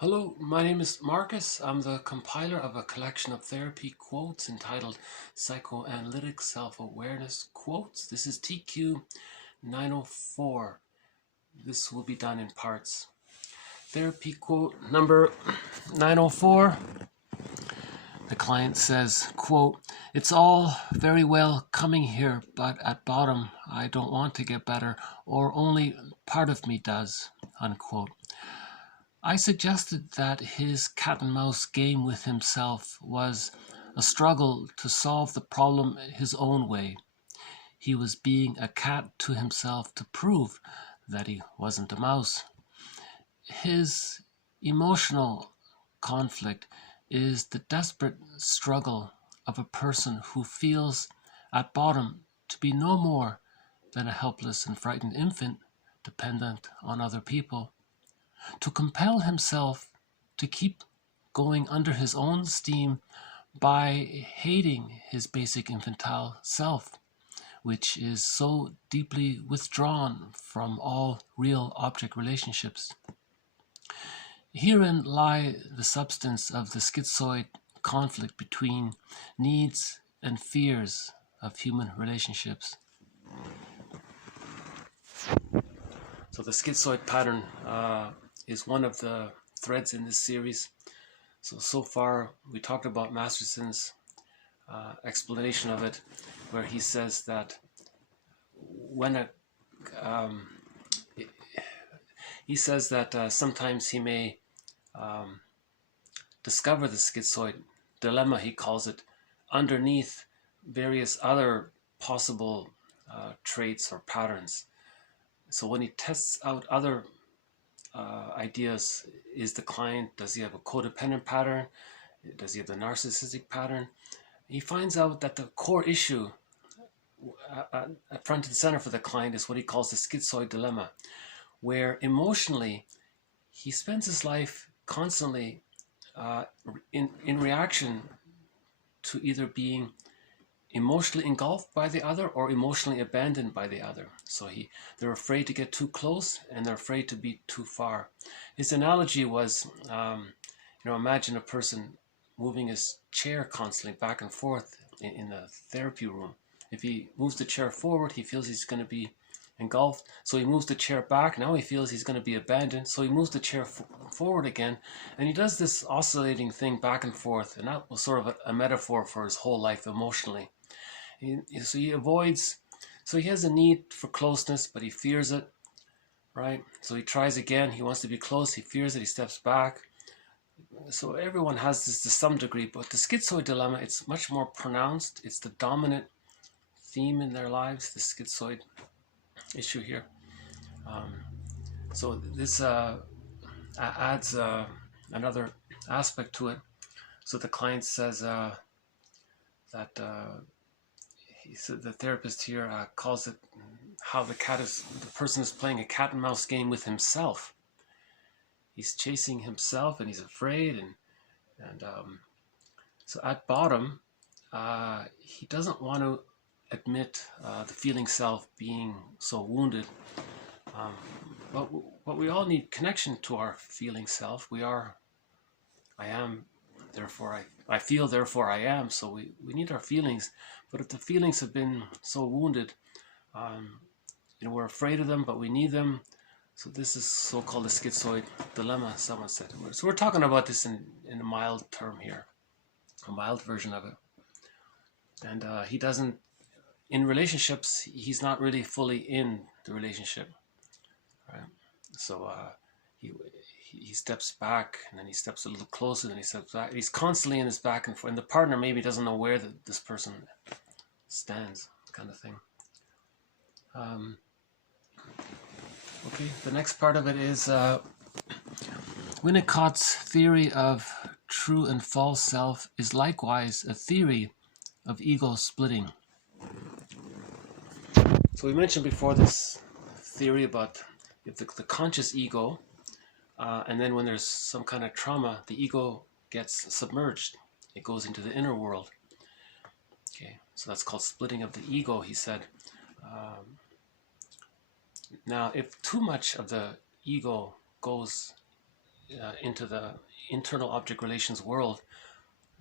Hello, my name is Marcus. I'm the compiler of a collection of therapy quotes entitled Psychoanalytic Self-Awareness Quotes. This is TQ 904. This will be done in parts. Therapy quote number 904. The client says, quote, "It's all very well coming here, but at bottom I don't want to get better, or only part of me does," unquote. I suggested that his cat-and-mouse game with himself was a struggle to solve the problem his own way. He was being a cat to himself to prove that he wasn't a mouse. His emotional conflict is the desperate struggle of a person who feels at bottom to be no more than a helpless and frightened infant dependent on other people. To compel himself to keep going under his own steam by hating his basic infantile self, which is so deeply withdrawn from all real object relationships. Herein lie the substance of the schizoid conflict between needs and fears of human relationships. So the schizoid pattern is one of the threads in this series. So far we talked about Masterson's explanation of it, where he says that when sometimes he may discover the schizoid dilemma, he calls it, underneath various other possible traits or patterns. So when he tests out other ideas, does he have a codependent pattern? Does he have the narcissistic pattern? He finds out that the core issue at front and center for the client is what he calls the schizoid dilemma, where emotionally he spends his life constantly in reaction to either being emotionally engulfed by the other or emotionally abandoned by the other. So they're afraid to get too close and they're afraid to be too far. His analogy was, imagine a person moving his chair constantly back and forth in the therapy room. If he moves the chair forward, he feels he's going to be engulfed. So he moves the chair back. Now he feels he's going to be abandoned. So he moves the chair forward again. And he does this oscillating thing back and forth. And that was sort of a metaphor for his whole life emotionally. So he has a need for closeness, but he fears it, right? So he tries again. He wants to be close. He fears it. He steps back. So everyone has this to some degree, but the schizoid dilemma, it's much more pronounced. It's the dominant theme in their lives, the schizoid issue here. So this adds another aspect to it. So the client says that he said the therapist here calls it how the person is playing a cat and mouse game with himself. He's chasing himself and he's afraid, and so at bottom he doesn't want to admit the feeling self being so wounded. But we all need connection to our feeling self. I am, therefore I feel, therefore I am. So we need our feelings. But if the feelings have been so wounded, we're afraid of them, but we need them. So this is so-called the schizoid dilemma, someone said. So we're talking about this in a mild term here, a mild version of it. And he doesn't, in relationships, he's not really fully in the relationship, right? So he steps back, and then he steps a little closer, then he steps back. He's constantly in his back and forth, and the partner maybe doesn't know where this person stands, kind of thing. Okay, the next part of it is Winnicott's theory of true and false self is likewise a theory of ego splitting. So we mentioned before this theory about if the conscious ego, and then when there's some kind of trauma, the ego gets submerged. It goes into the inner world. Okay, so that's called splitting of the ego, he said. Now, if too much of the ego goes into the internal object relations world,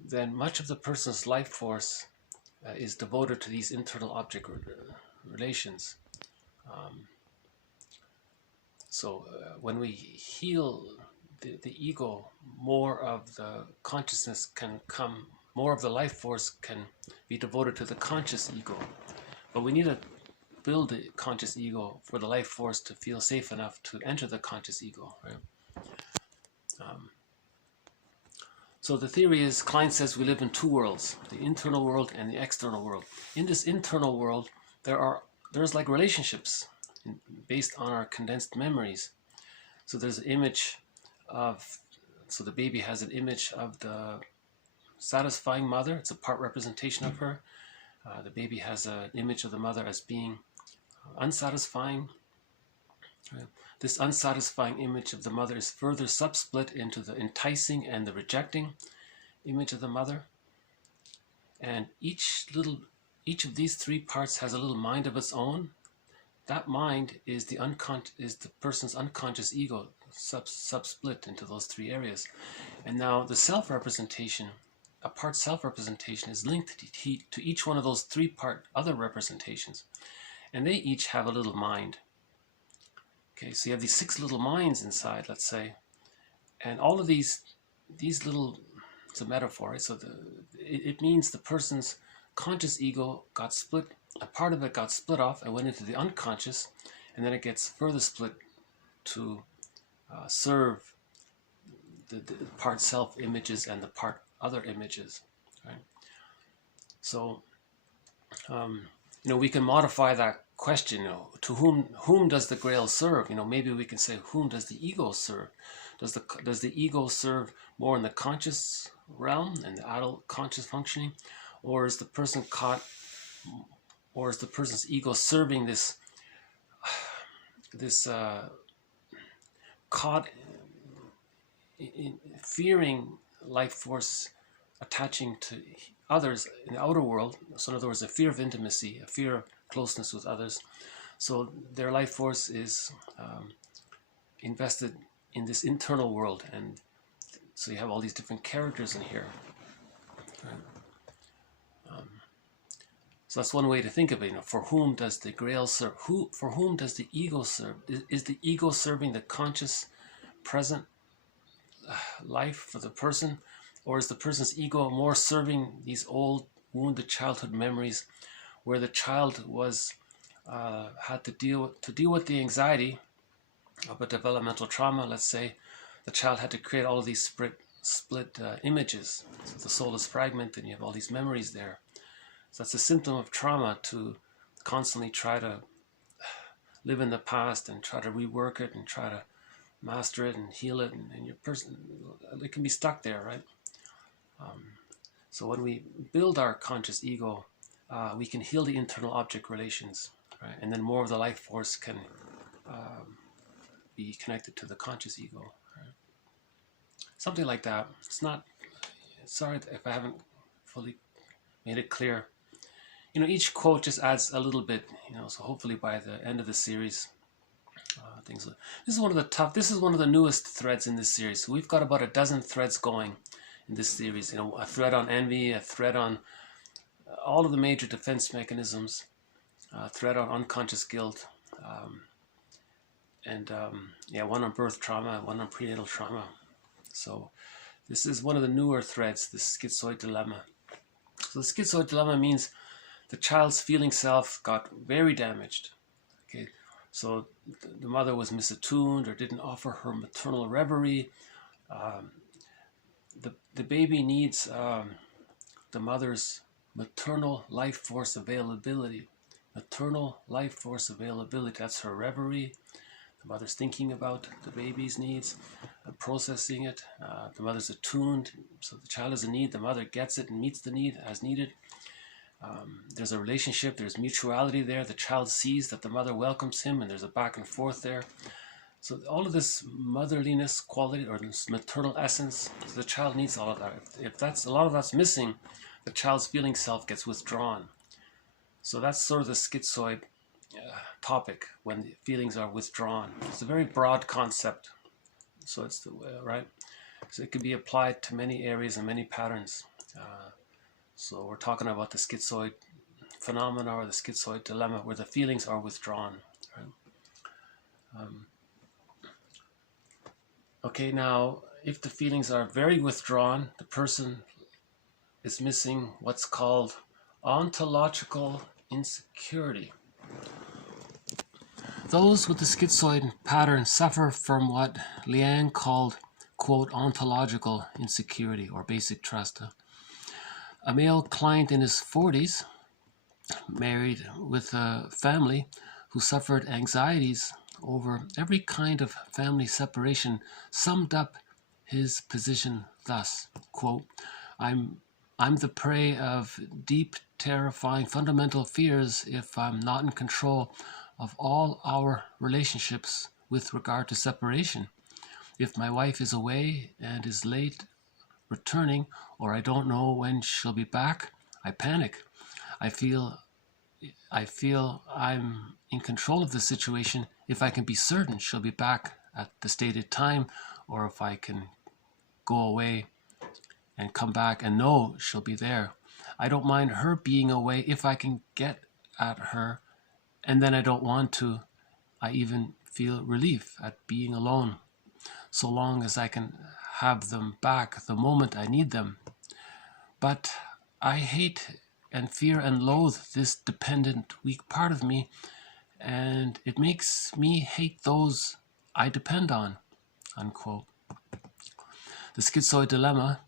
then much of the person's life force is devoted to these internal object relations. So when we heal the ego, more of the consciousness can come, more of the life force can be devoted to the conscious ego. But we need to build the conscious ego for the life force to feel safe enough to enter the conscious ego, right? So the theory is, Klein says we live in two worlds, the internal world and the external world. In this internal world, there's like relationships based on our condensed memories. So there's an image of, so the baby has an image of the satisfying mother. It's a part representation of her. The baby has an image of the mother as being unsatisfying. This unsatisfying image of the mother is further subsplit into the enticing and the rejecting image of the mother. And each of these three parts has a little mind of its own. That mind is the person's unconscious ego subsplit into those three areas. And now the self-representation, a part self-representation, is linked to each one of those three-part other representations. And they each have a little mind. Okay, so you have these 6 little minds inside, let's say, and all of these little, it's a metaphor, right? So it means the person's conscious ego got split, a part of it got split off and went into the unconscious, and then it gets further split to serve the part self images and the part other images, right? So, we can modify that question, to whom does the Grail serve? Maybe we can say, whom does the ego serve? Does the ego serve more in the conscious realm and the adult conscious functioning, or is the person caught, or is the person's ego serving this caught in fearing life force attaching to others in the outer world? So in other words, a fear of intimacy, a fear of closeness with others. So their life force is invested in this internal world, and so you have all these different characters in here. Right? So that's one way to think of it. For whom does the Grail serve? For whom does the ego serve? Is the ego serving the conscious, present life for the person, or is the person's ego more serving these old wounded childhood memories, where the child was had to deal with the anxiety of a developmental trauma? Let's say the child had to create all of these split images. So the soul is fragmented, and you have all these memories there. So that's a symptom of trauma, to constantly try to live in the past and try to rework it and try to master it and heal it, and your person, it can be stuck there, right? So when we build our conscious ego, we can heal the internal object relations, right? And then more of the life force can be connected to the conscious ego, right? Something like that. It's not, sorry if I haven't fully made it clear. Each quote just adds a little bit, so hopefully by the end of the series, this is one of the newest threads in this series. So we've got about a dozen threads going in this series. A thread on envy, a thread on all of the major defense mechanisms, a thread on unconscious guilt, one on birth trauma, one on prenatal trauma. So this is one of the newer threads, the Schizoid Dilemma. So the Schizoid Dilemma means the child's feeling self got very damaged. Okay, so the mother was misattuned or didn't offer her maternal reverie. The baby needs the mother's maternal life force availability. Maternal life force availability, that's her reverie. The mother's thinking about the baby's needs, processing it. The mother's attuned, so the child has a need, the mother gets it and meets the need as needed. There's a relationship, there's mutuality there. The child sees that the mother welcomes him, and there's a back and forth there. So all of this motherliness quality, or this maternal essence, so the child needs all of that. If that's a lot of that's missing, the child's feeling self gets withdrawn. So that's sort of the schizoid topic, when the feelings are withdrawn. It's a very broad concept. So it's the right. So it can be applied to many areas and many patterns. So we're talking about the schizoid phenomena or the schizoid dilemma, where the feelings are withdrawn. Right? Okay, now if the feelings are very withdrawn, the person is missing what's called ontological insecurity. Those with the schizoid pattern suffer from what Liang called, quote, ontological insecurity or basic trust. A male client in his 40s, married with a family, who suffered anxieties over every kind of family separation, summed up his position thus, quote, I'm the prey of deep, terrifying, fundamental fears if I'm not in control of all our relationships with regard to separation. If my wife is away and is late returning, or I don't know when she'll be back, I panic. I feel I'm in control of the situation if I can be certain she'll be back at the stated time, or if I can go away and come back and know she'll be there. I don't mind her being away if I can get at her, and then I don't want to. I even feel relief at being alone, so long as I can have them back the moment I need them. But I hate and fear and loathe this dependent, weak part of me, and it makes me hate those I depend on, unquote. The schizoid dilemma,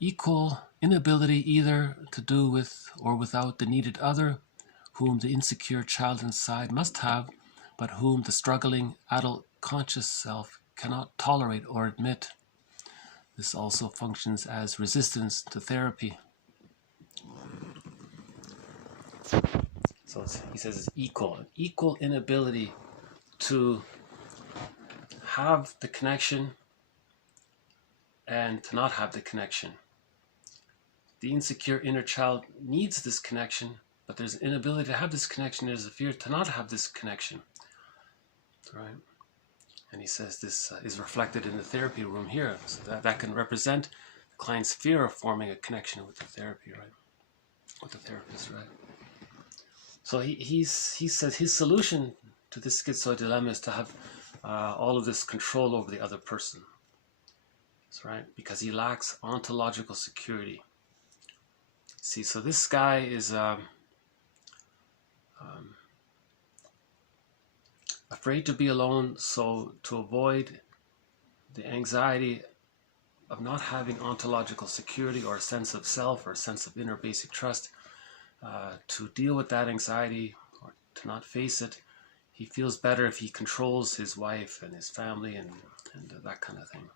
equal inability either to do with or without the needed other, whom the insecure child inside must have, but whom the struggling adult conscious self cannot tolerate or admit. This also functions as resistance to therapy. So he says it's equal inability to have the connection and to not have the connection. The insecure inner child needs this connection, but there's an inability to have this connection. There's a fear to not have this connection. Right? And he says this is reflected in the therapy room here. So that can represent the client's fear of forming a connection with the therapy, right? With the therapist, right? So he says his solution to this schizoid dilemma is to have all of this control over the other person. That's right, because he lacks ontological security. See, so this guy is afraid to be alone, so to avoid the anxiety of not having ontological security or a sense of self or a sense of inner basic trust, to deal with that anxiety or to not face it, he feels better if he controls his wife and his family and that kind of thing.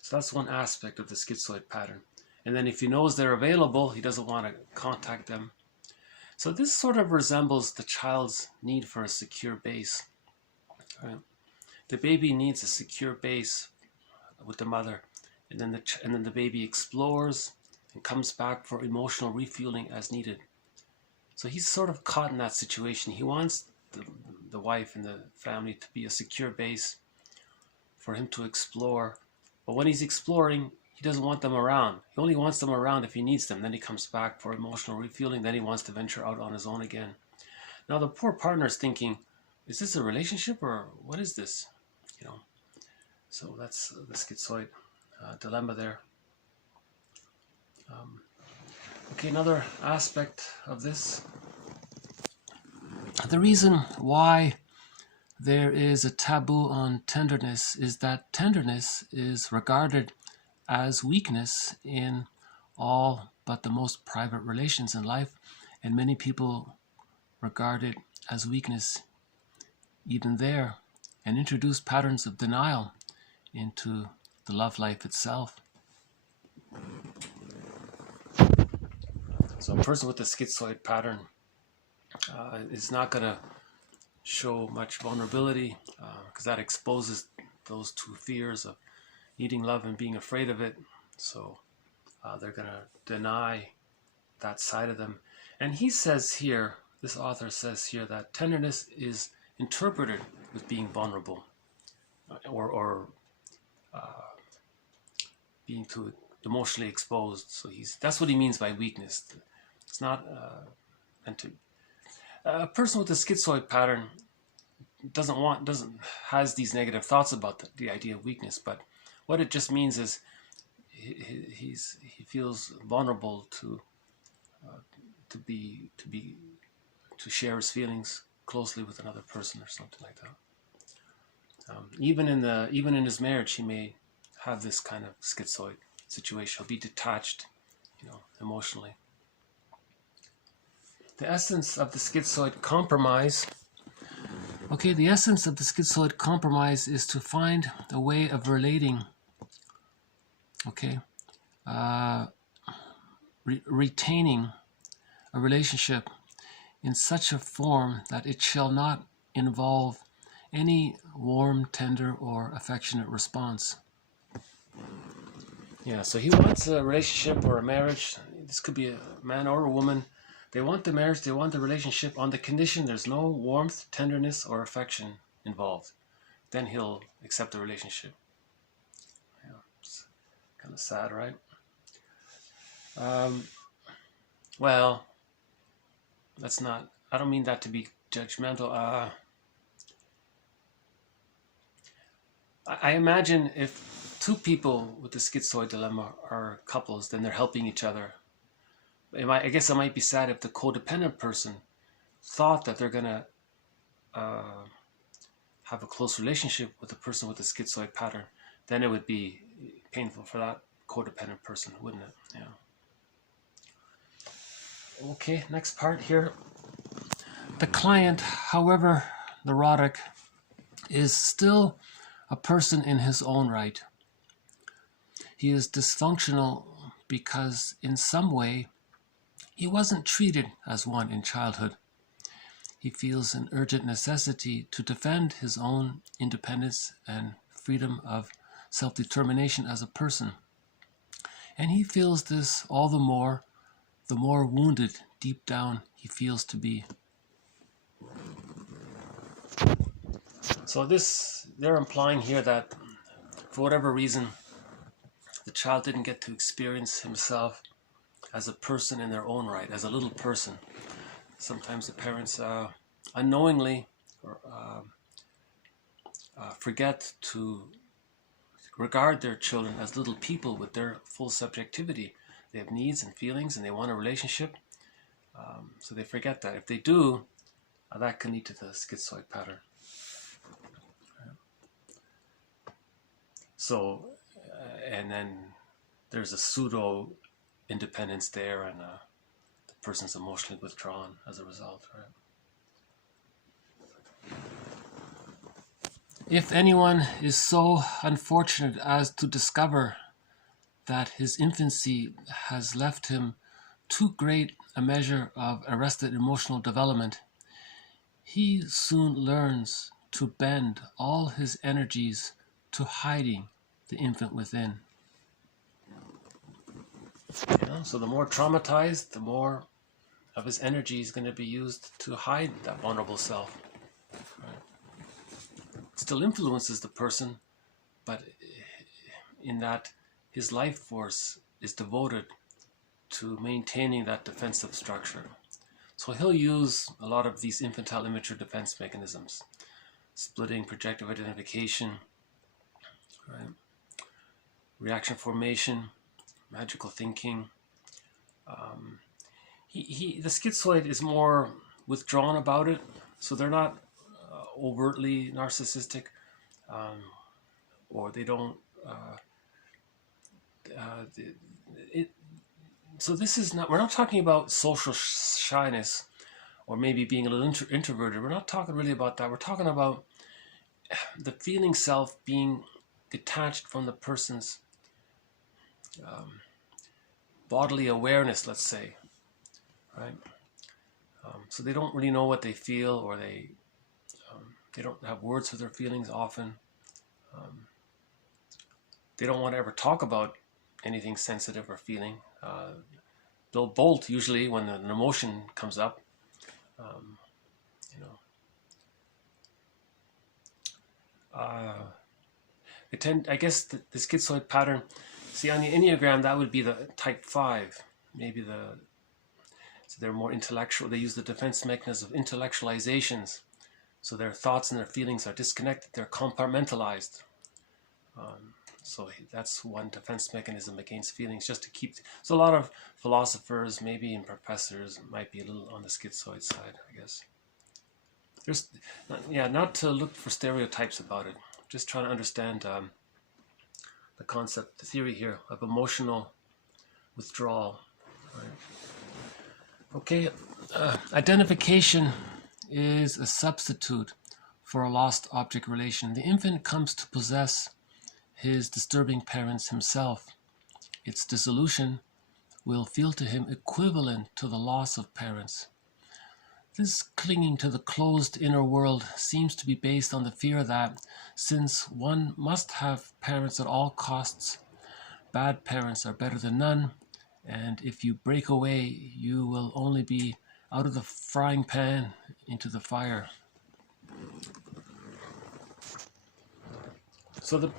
So that's one aspect of the schizoid pattern. And then if he knows they're available, he doesn't want to contact them. So this sort of resembles the child's need for a secure base. Right? The baby needs a secure base with the mother, and then the baby explores and comes back for emotional refueling as needed. So he's sort of caught in that situation. He wants the wife and the family to be a secure base for him to explore. But when he's exploring, he doesn't want them around. He only wants them around if he needs them. Then he comes back for emotional refueling. Then he wants to venture out on his own again. Now the poor partner is thinking, is this a relationship or what is this? You know. So that's the schizoid dilemma there. Okay, another aspect of this. The reason why there is a taboo on tenderness is that tenderness is regarded as weakness in all but the most private relations in life, and many people regard it as weakness even there and introduce patterns of denial into the love life itself. So a person with a schizoid pattern is not going to show much vulnerability because that exposes those two fears of needing love and being afraid of it. So they're going to deny that side of them. And he says here, this author says here, that tenderness is interpreted with being vulnerable. or being too emotionally exposed. So that's what he means by weakness. It's not meant to. A person with a schizoid pattern has these negative thoughts about the idea of weakness, but what it just means is he feels vulnerable to share his feelings closely with another person or something like that. Even in his marriage, he may have this kind of schizoid situation. He'll be detached, emotionally. The essence of the schizoid compromise. Okay, the essence of the schizoid compromise is to find a way of relating. Okay, retaining a relationship in such a form that it shall not involve any warm, tender, or affectionate response. Yeah, so he wants a relationship or a marriage. This could be a man or a woman. They want the marriage, they want the relationship on the condition there's no warmth, tenderness, or affection involved. Then he'll accept the relationship. Yeah, it's kind of sad, right? Well, that's not, I don't mean that to be judgmental. I imagine if two people with the schizoid dilemma are couples, then they're helping each other. I guess it might be sad if the codependent person thought that they're going to have a close relationship with the person with the schizoid pattern. Then it would be painful for that codependent person, wouldn't it? Yeah. Okay, next part here. The client, however neurotic, is still a person in his own right. He is dysfunctional because in some way he wasn't treated as one in childhood. He feels an urgent necessity to defend his own independence and freedom of self-determination as a person. And he feels this all the more wounded deep down he feels to be. So they're implying here that for whatever reason, the child didn't get to experience himself as a person in their own right, as a little person. Sometimes the parents unknowingly forget to regard their children as little people with their full subjectivity. They have needs and feelings and they want a relationship. So they forget that. If they do, that can lead to the schizoid pattern. So, and then there's a pseudo independence there, and the person's emotionally withdrawn as a result, right? If anyone is so unfortunate as to discover that his infancy has left him too great a measure of arrested emotional development, he soon learns to bend all his energies to hiding the infant within. So the more traumatized, the more of his energy is going to be used to hide that vulnerable self. Right? It still influences the person, but in that his life force is devoted to maintaining that defensive structure. So he'll use a lot of these infantile immature defense mechanisms, splitting, projective identification, right? Reaction formation, magical thinking. The schizoid is more withdrawn about it, so they're not overtly narcissistic, or they don't. So this is not. We're not talking about social shyness, or maybe being a little introverted. We're not talking really about that. We're talking about the feeling self being detached from the person's bodily awareness, let's say, right? So they don't really know what they feel, or they don't have words for their feelings often. They don't want to ever talk about anything sensitive or feeling. They'll bolt usually when an emotion comes up. they tend, I guess, the schizoid pattern. See, on the Enneagram, that would be the type 5, maybe so they're more intellectual. They use the defense mechanism of intellectualizations. So their thoughts and their feelings are disconnected. They're compartmentalized. So that's one defense mechanism against feelings, just to keep. So a lot of philosophers, maybe and professors, might be a little on the schizoid side, I guess. There's, not to look for stereotypes about it. Just trying to understand the concept, the theory here of emotional withdrawal. Right. Okay, identification is a substitute for a lost object relation. The infant comes to possess his disturbing parents himself. Its dissolution will feel to him equivalent to the loss of parents. This clinging to the closed inner world seems to be based on the fear that, since one must have parents at all costs, bad parents are better than none, and if you break away, you will only be out of the frying pan into the fire. So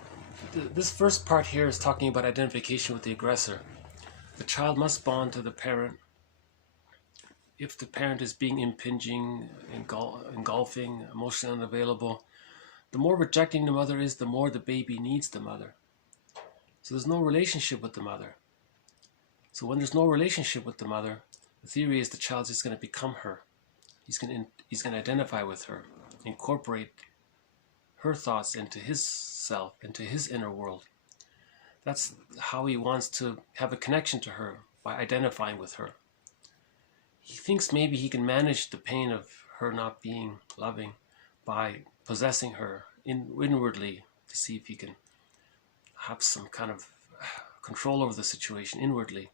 this first part here is talking about identification with the aggressor. The child must bond to the parent. If the parent is being impinging, engulfing, emotionally unavailable, the more rejecting the mother is, the more the baby needs the mother. So there's no relationship with the mother. So when there's no relationship with the mother, the theory is the child's just going to become her. He's going to identify with her, incorporate her thoughts into his self, into his inner world. That's how he wants to have a connection to her, by identifying with her. He thinks maybe he can manage the pain of her not being loving by possessing her inwardly, to see if he can have some kind of control over the situation inwardly.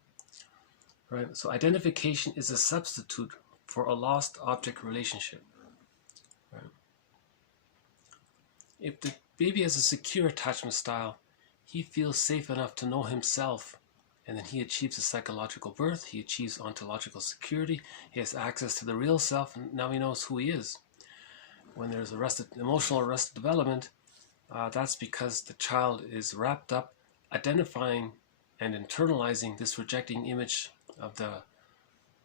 Right? So identification is a substitute for a lost object relationship. Right? If the baby has a secure attachment style, he feels safe enough to know himself, and then he achieves a psychological birth, he achieves ontological security, he has access to the real self, and now he knows who he is. When there's emotional arrested development, that's because the child is wrapped up, identifying and internalizing this rejecting image of the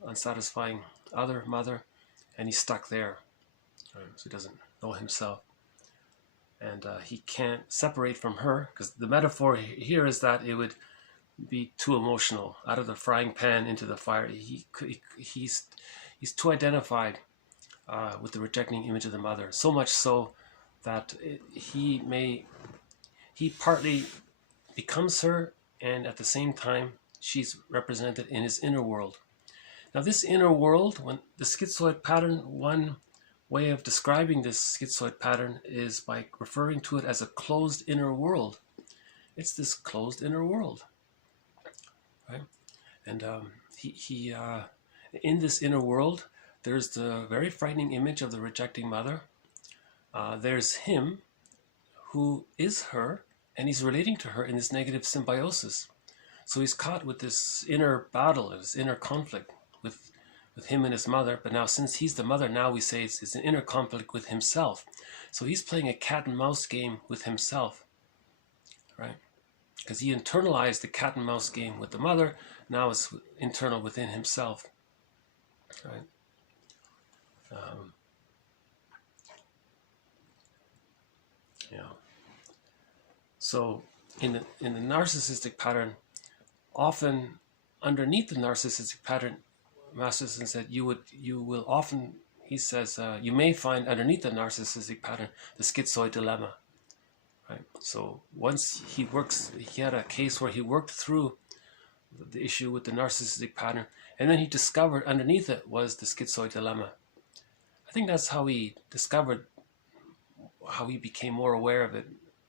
unsatisfying other mother, and he's stuck there. Right? So he doesn't know himself. And he can't separate from her, because the metaphor here is that it would be too emotional, out of the frying pan into the fire. He's too identified with the rejecting image of the mother, so much so that he partly becomes her, and at the same time she's represented in his inner world. Now this inner world, when the schizoid pattern, one way of describing this schizoid pattern is by referring to it as a closed inner world. It's this closed inner world, right? And in this inner world, there's the very frightening image of the rejecting mother. There's him who is her, and he's relating to her in this negative symbiosis. So he's caught with this inner battle, this inner conflict with him and his mother. But now, since he's the mother, now we say it's an inner conflict with himself. So he's playing a cat and mouse game with himself, right? Because he internalized the cat and mouse game with the mother. Now it's internal within himself, right? So in the narcissistic pattern, often underneath the narcissistic pattern, Masterson said you will often, he says, you may find underneath the narcissistic pattern the schizoid dilemma. Right? So once he had a case where he worked through the issue with the narcissistic pattern, and then he discovered underneath it was the schizoid dilemma. I think that's how he discovered, how he became more aware of it,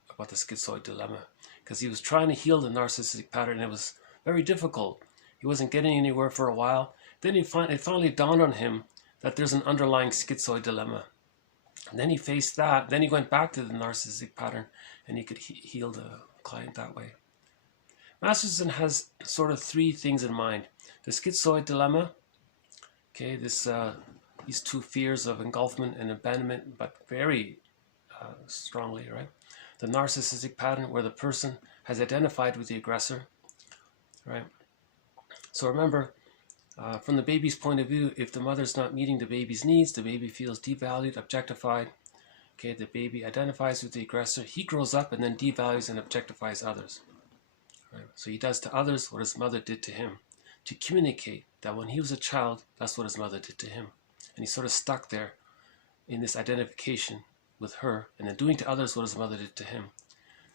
about the schizoid dilemma, because he was trying to heal the narcissistic pattern, and it was very difficult. He wasn't getting anywhere for a while. Then it finally dawned on him that there's an underlying schizoid dilemma. And then he faced that. Then he went back to the narcissistic pattern, and he could heal the client that way. Masterson has sort of three things in mind: the schizoid dilemma, okay, these two fears of engulfment and abandonment, but very strongly, right? the narcissistic pattern where the person has identified with the aggressor, right? So remember, from the baby's point of view, if the mother's not meeting the baby's needs, the baby feels devalued, objectified. Okay, the baby identifies with the aggressor. He grows up and then devalues and objectifies others. Right? So he does to others what his mother did to him, to communicate that when he was a child, that's what his mother did to him. And he's sort of stuck there in this identification with her, and then doing to others what his mother did to him.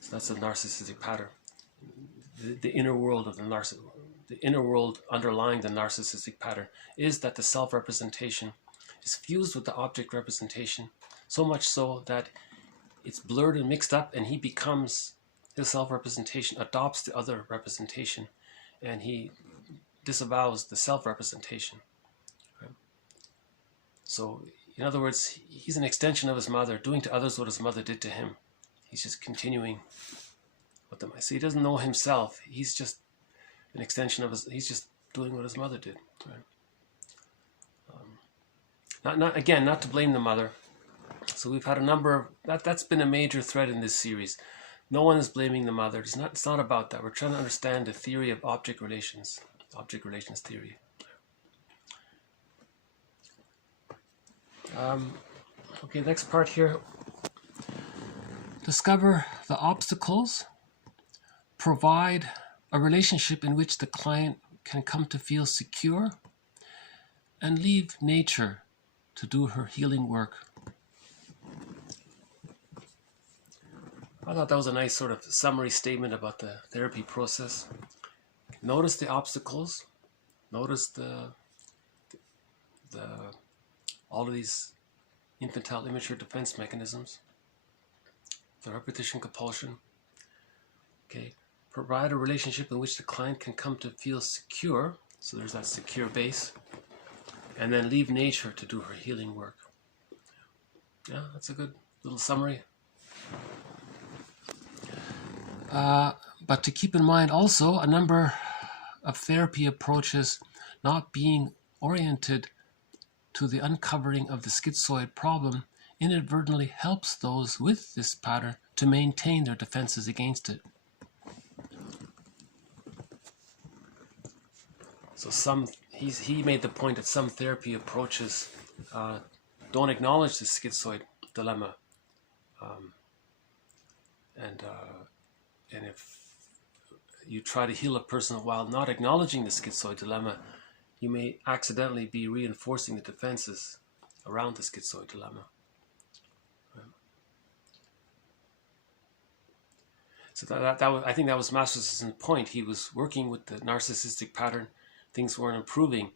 So that's a narcissistic pattern. The inner world of the inner world underlying the narcissistic pattern is that the self-representation is fused with the object representation, so much so that it's blurred and mixed up, and he becomes, his self-representation adopts the other representation, and he disavows the self-representation. Right? So, in other words, he's an extension of his mother, doing to others what his mother did to him. He's just continuing what them. So he doesn't know himself. He's just an extension of his. He's just doing what his mother did. Right? Not to blame the mother. So we've had a number of that's been a major thread in this series. No one is blaming the mother. It's not about that. We're trying to understand the theory of object relations theory. Okay, next part here. Discover the obstacles. Provide a relationship in which the client can come to feel secure, and leave nature to do her healing work. I thought that was a nice sort of summary statement about the therapy process. Notice the obstacles. Notice the all of these infantile immature defense mechanisms. The repetition compulsion. Okay. Provide a relationship in which the client can come to feel secure. So there's that secure base. And then leave nature to do her healing work. Yeah, that's a good little summary. But to keep in mind also a number of therapy approaches not being oriented to the uncovering of the schizoid problem inadvertently helps those with this pattern to maintain their defenses against it. So he made the point that some therapy approaches don't acknowledge the schizoid dilemma, and if you try to heal a person while not acknowledging the schizoid dilemma, you may accidentally be reinforcing the defenses around the schizoid dilemma. Right? So I think that was Masterson's point. He was working with the narcissistic pattern. Things weren't improving.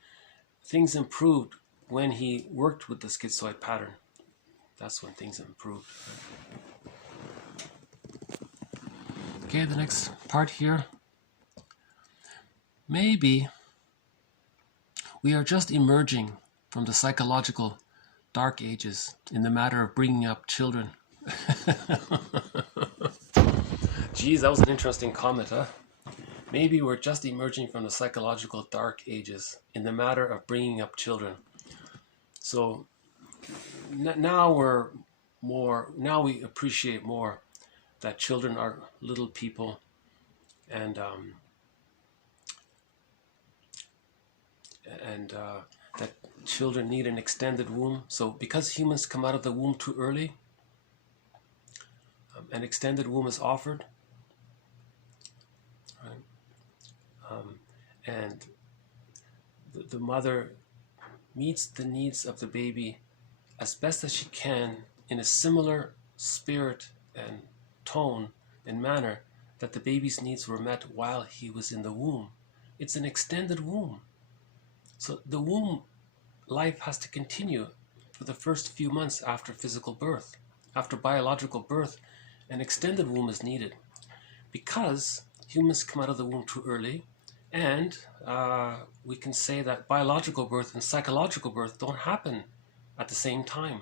Things improved when he worked with the schizoid pattern. That's when things improved. Okay, the next part here. Maybe we are just emerging from the psychological dark ages in the matter of bringing up children. Geez, that was an interesting comment, huh? Maybe we're just emerging from the psychological dark ages in the matter of bringing up children. So now we appreciate more that children are little people, and that children need an extended womb. So because humans come out of the womb too early, an extended womb is offered. Right? And the mother meets the needs of the baby as best as she can in a similar spirit and tone and manner that the baby's needs were met while he was in the womb. It's an extended womb. So the womb life has to continue for the first few months after physical birth. After biological birth, an extended womb is needed because humans come out of the womb too early, and we can say that biological birth and psychological birth don't happen at the same time.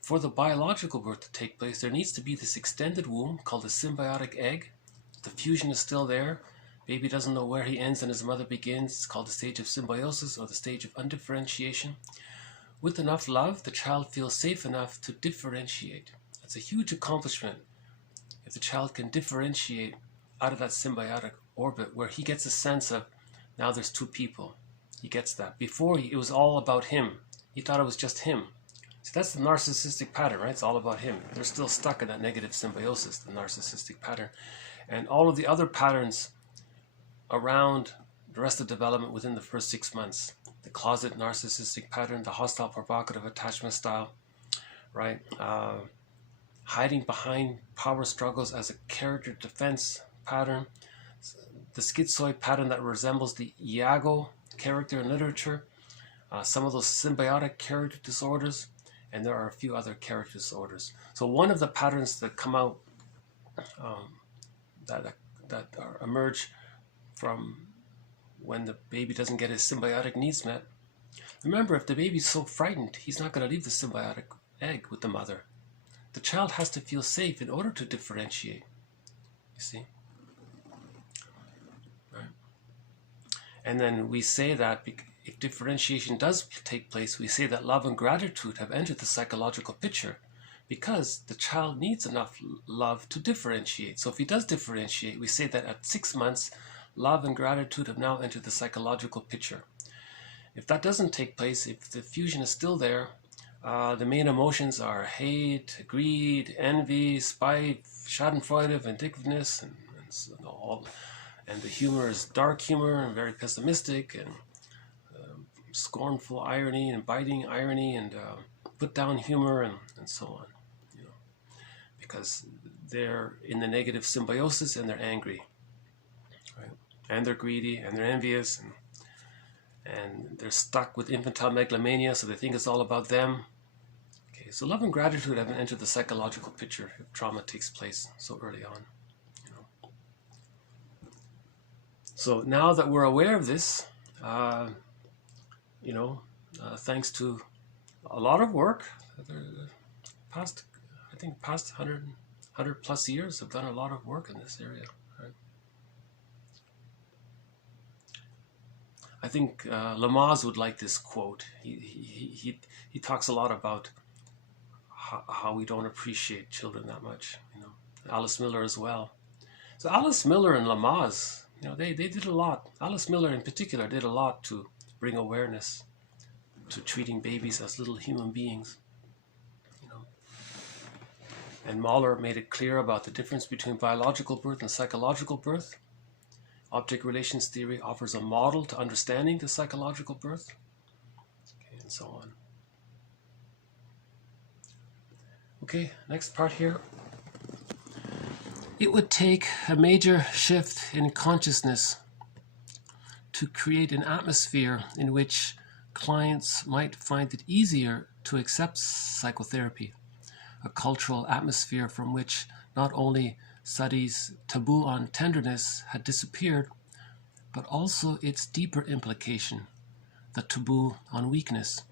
For the biological birth to take place, there needs to be this extended womb called a symbiotic egg. The fusion is still there. Baby doesn't know where he ends and his mother begins. It's called the stage of symbiosis or the stage of undifferentiation. With enough love, the child feels safe enough to differentiate. That's a huge accomplishment if the child can differentiate out of that symbiotic orbit where he gets a sense of, now there's two people. He gets that. Before, it was all about him. He thought it was just him. So that's the narcissistic pattern, right? It's all about him. They're still stuck in that negative symbiosis, the narcissistic pattern. And all of the other patterns around the rest of development within the first 6 months, the closet narcissistic pattern, the hostile provocative attachment style, right? Hiding behind power struggles as a character defense pattern, the schizoid pattern that resembles the Iago character in literature, some of those symbiotic character disorders, and there are a few other character disorders. So one of the patterns that come out, that emerge from when the baby doesn't get his symbiotic needs met. Remember, if the baby's so frightened, he's not going to leave the symbiotic egg with the mother. The child has to feel safe in order to differentiate, you see? Right. And then we say that if differentiation does take place, we say that love and gratitude have entered the psychological picture because the child needs enough love to differentiate. So if he does differentiate, we say that at 6 months, love and gratitude have now entered the psychological picture. If that doesn't take place, if the fusion is still there, the main emotions are hate, greed, envy, spite, schadenfreude, vindictiveness, and the humor is dark humor and very pessimistic, and scornful irony and biting irony, and put down humor, and so on. You know, because they're in the negative symbiosis and they're angry, right? And they're greedy and they're envious, and they're stuck with infantile megalomania, so they think it's all about them. Okay, so love and gratitude haven't entered the psychological picture if trauma takes place so early on. You know. So now that we're aware of this, thanks to a lot of work, the past 100 plus years have done a lot of work in this area. Right? I think Lamaze would like this quote. He talks a lot about how we don't appreciate children that much. You know, Alice Miller as well. So Alice Miller and Lamaze, they did a lot. Alice Miller in particular did a lot to bring awareness to treating babies as little human beings. And Mahler made it clear about the difference between biological birth and psychological birth. Object relations theory offers a model to understanding the psychological birth, and so on. Okay, next part here. It would take a major shift in consciousness to create an atmosphere in which clients might find it easier to accept psychotherapy, a cultural atmosphere from which not only Sadi's taboo on tenderness had disappeared, but also its deeper implication, the taboo on weakness.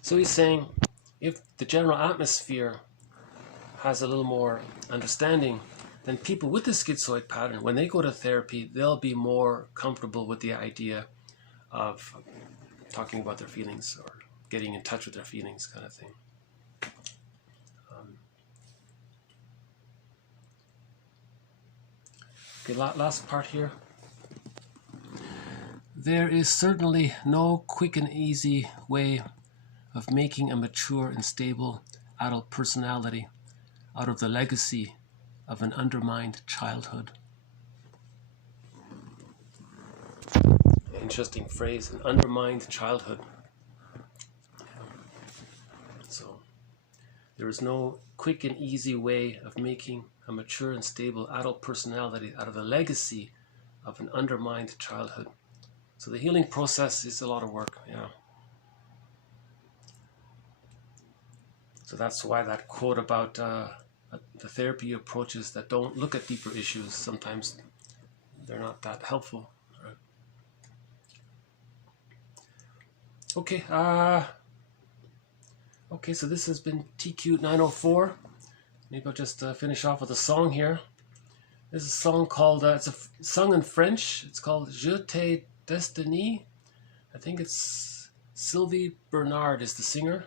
So he's saying, if the general atmosphere has a little more understanding, then people with the schizoid pattern, when they go to therapy, they'll be more comfortable with the idea of talking about their feelings or getting in touch with their feelings, kind of thing. Okay, last part here. There is certainly no quick and easy way of making a mature and stable adult personality out of the legacy of an undermined childhood. Interesting phrase, an undermined childhood. So there is no quick and easy way of making a mature and stable adult personality out of the legacy of an undermined childhood. So the healing process is a lot of work, yeah. So that's why that quote about the therapy approaches that don't look at deeper issues, sometimes they're not that helpful. Right? Okay, so this has been TQ 904. Maybe I'll just finish off with a song here. This is a song called, sung in French. It's called Je t'ai destiné. I think it's Sylvie Bernard is the singer.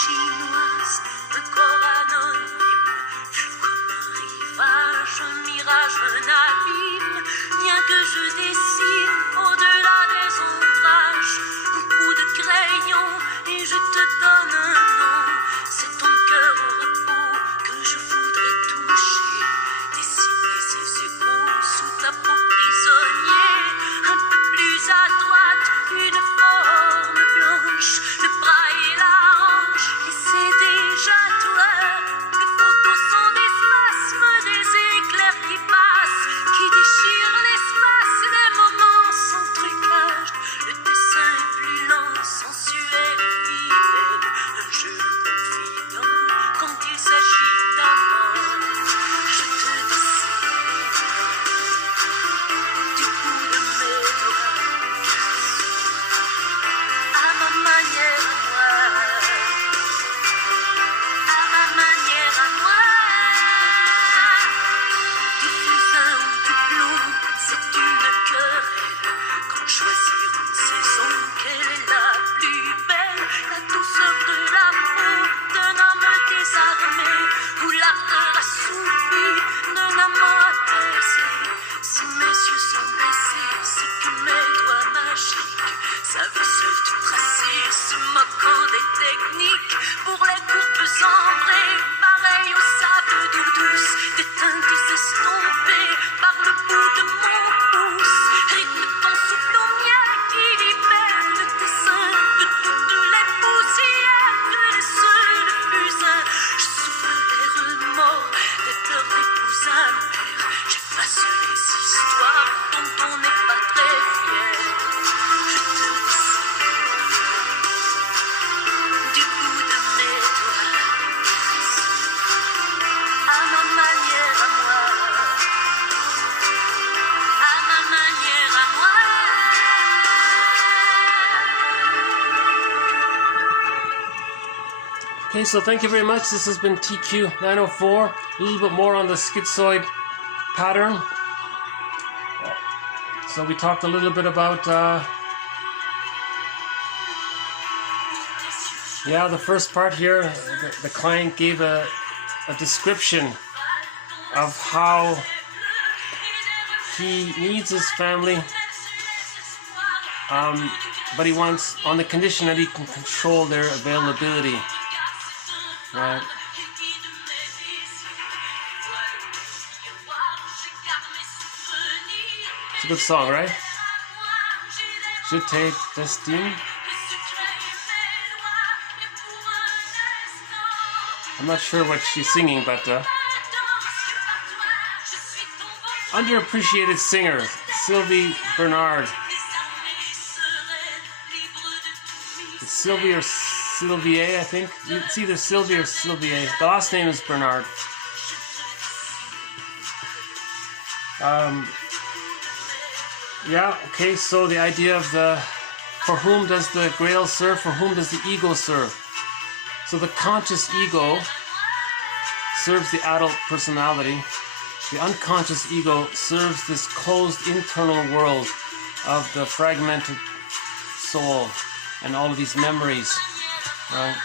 chinoise, le corps anonyme fut comme un rivage, un mirage, un abîme, bien que je dessine au-delà des ombrages, un coup de crayon et je te donne un nom. C'est ton cœur au repos que je voudrais toucher, dessiner ses épaules sous ta peau prisonnier, un peu plus à droite, une forme blanche, le bras et la hanche, et c'est déjà toi. Les photos sont des spasmes, des éclairs qui passent, qui déchirent l'espace, les moments sans trucage. Le dessin est plus lent, sensuel et fidèle, un jeu confident quand il s'agit d'amour. Je te dessine du bout de mes doigts, à ma manière à moi, à ma manière à moi. Du fusain ou du plomb, c'est une querelle. Quand choisir une saison, quelle est la plus belle? La douceur de la peau d'un homme désarmé, ou l'ardeur assoupie d'un amant apaisé. Si mes yeux sont baissés, c'est que mes doigts magiques savent seuls tout tracer, se moquant des techniques pour les courbes ambrées, pareilles au sable d'eau douce, des teintes estompées par le bout de mon pouce. Rythme ton souffle au mien qui libère le dessin de toutes les poussières que laisse le fusain. Je souffle les remords, des pleurs d'épouse amère. J'efface les histoires dont on n'est pas très fier. Je te dessine du bout de mes doigts, à ma manière à moi, à ma manière à moi. Okay, so thank you very much. This has been TQ904. A little bit more on the schizoid pattern. So we talked a little bit about, the first part here, the client gave a description of how he needs his family, but he wants, on the condition that he can control their availability. Right. It's a good song, right? Je te destine. I'm not sure what she's singing, but underappreciated singer Sylvie Bernard. It's Sylvie or Sylvier, I think. It's either Sylvie or Sylvier. The last name is Bernard. Okay, so the idea of for whom does the grail serve, for whom does the ego serve? So the conscious ego serves the adult personality. The unconscious ego serves this closed internal world of the fragmented soul and all of these memories. Right?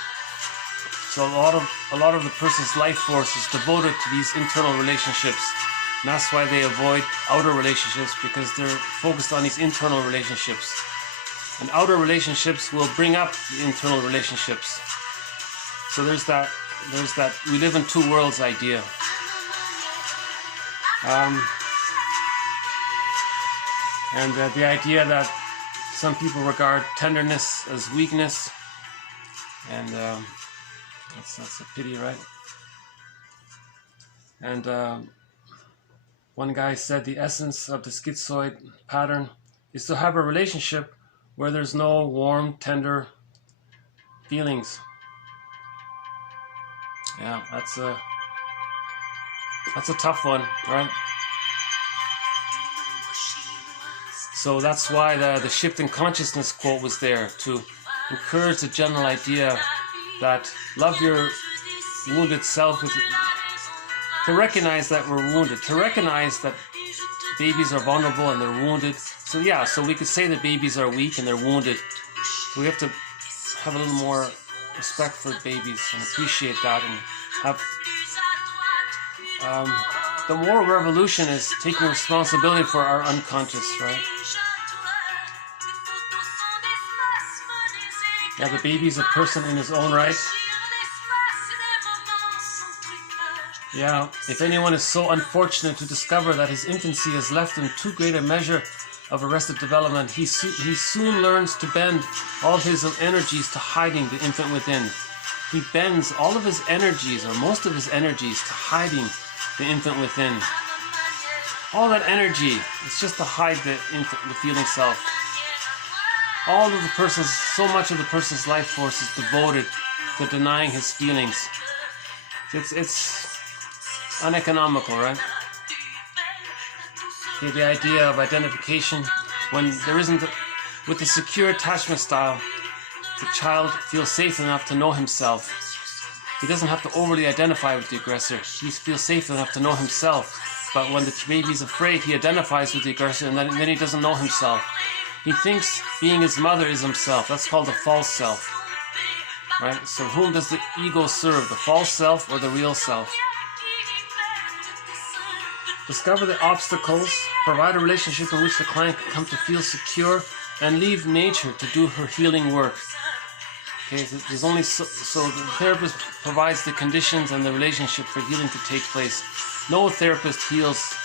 So a lot of the person's life force is devoted to these internal relationships. And that's why they avoid outer relationships, because they're focused on these internal relationships. And outer relationships will bring up the internal relationships. So there's that we live in two worlds idea. And the idea that some people regard tenderness as weakness, and that's a pity, right? And one guy said the essence of the schizoid pattern is to have a relationship where there's no warm, tender feelings. Yeah, that's a tough one, right? So that's why the shift in consciousness quote was there, to encourage the general idea that love your wounded self, to recognize that we're wounded, to recognize that babies are vulnerable and they're wounded. So we could say that babies are weak and they're wounded. So we have to have a little more respect for babies and appreciate that, and have the moral revolution is taking responsibility for our unconscious, right? Yeah, the baby is a person in his own right. Yeah, if anyone is so unfortunate to discover that his infancy has left him too great a measure of arrested development, he soon learns to bend all his energies to hiding the infant within. He bends all of his energies, or most of his energies, to hiding the infant within. All that energy is just to hide the infant, the feeling self. All of the person's, so much of the person's life force is devoted to denying his feelings. It's uneconomical, right? Okay, the idea of identification, when there isn't, with the secure attachment style, the child feels safe enough to know himself. He doesn't have to overly identify with the aggressor. He feels safe enough to know himself. But when the baby's afraid, he identifies with the aggressor, and then he doesn't know himself. He thinks being his mother is himself. That's called the false self. Right? So whom does the ego serve? The false self or the real self? Discover the obstacles, provide a relationship in which the client can come to feel secure, and leave nature to do her healing work. Okay, there's only so the therapist provides the conditions and the relationship for healing to take place. No therapist heals.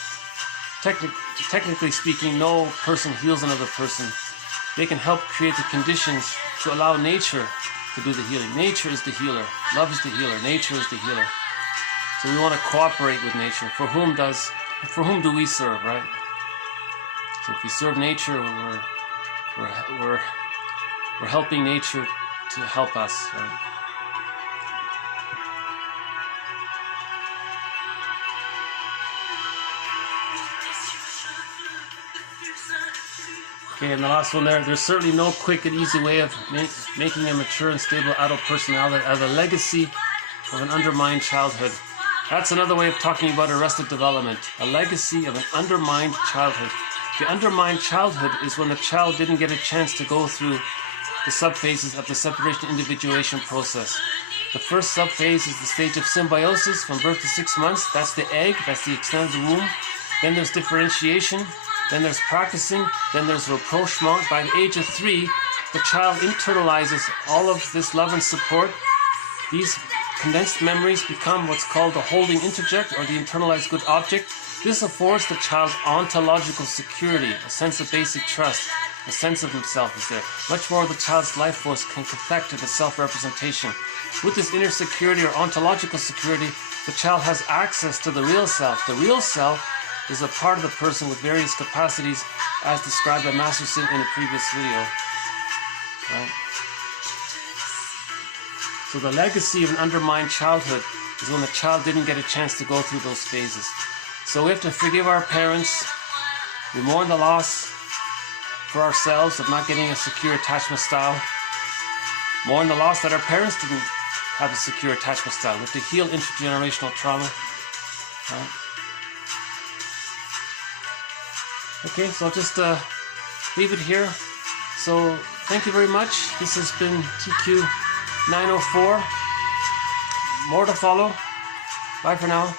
Technically speaking, no person heals another person. They can help create the conditions to allow nature to do the healing. Nature is the healer. Love is the healer. Nature is the healer. So we want to cooperate with nature. For whom do we serve, right? So if we serve nature, we're helping nature to help us, right? Okay, and the last one there's certainly no quick and easy way of making a mature and stable adult personality as a legacy of an undermined childhood. That's another way of talking about arrested development. A legacy of an undermined childhood. The undermined childhood is when the child didn't get a chance to go through the subphases of the separation individuation process. The first subphase is the stage of symbiosis from birth to 6 months. That's the egg, that's the extended womb. Then there's differentiation. Then there's practicing, then there's rapprochement. By the age of 3, the child internalizes all of this love and support. These condensed memories become what's called the holding interject, or the internalized good object. This affords the child ontological security, a sense of basic trust, a sense of himself is there. Much more of the child's life force can connect to the self-representation. With this inner security or ontological security, the child has access to the real self. The real self is a part of the person with various capacities as described by Masterson in a previous video. Right? So the legacy of an undermined childhood is when the child didn't get a chance to go through those phases. So we have to forgive our parents. We mourn the loss for ourselves of not getting a secure attachment style. Mourn the loss that our parents didn't have a secure attachment style. We have to heal intergenerational trauma. Right? Okay, so I'll just leave it here. So thank you very much. This has been TQ 904. More to follow. Bye for now.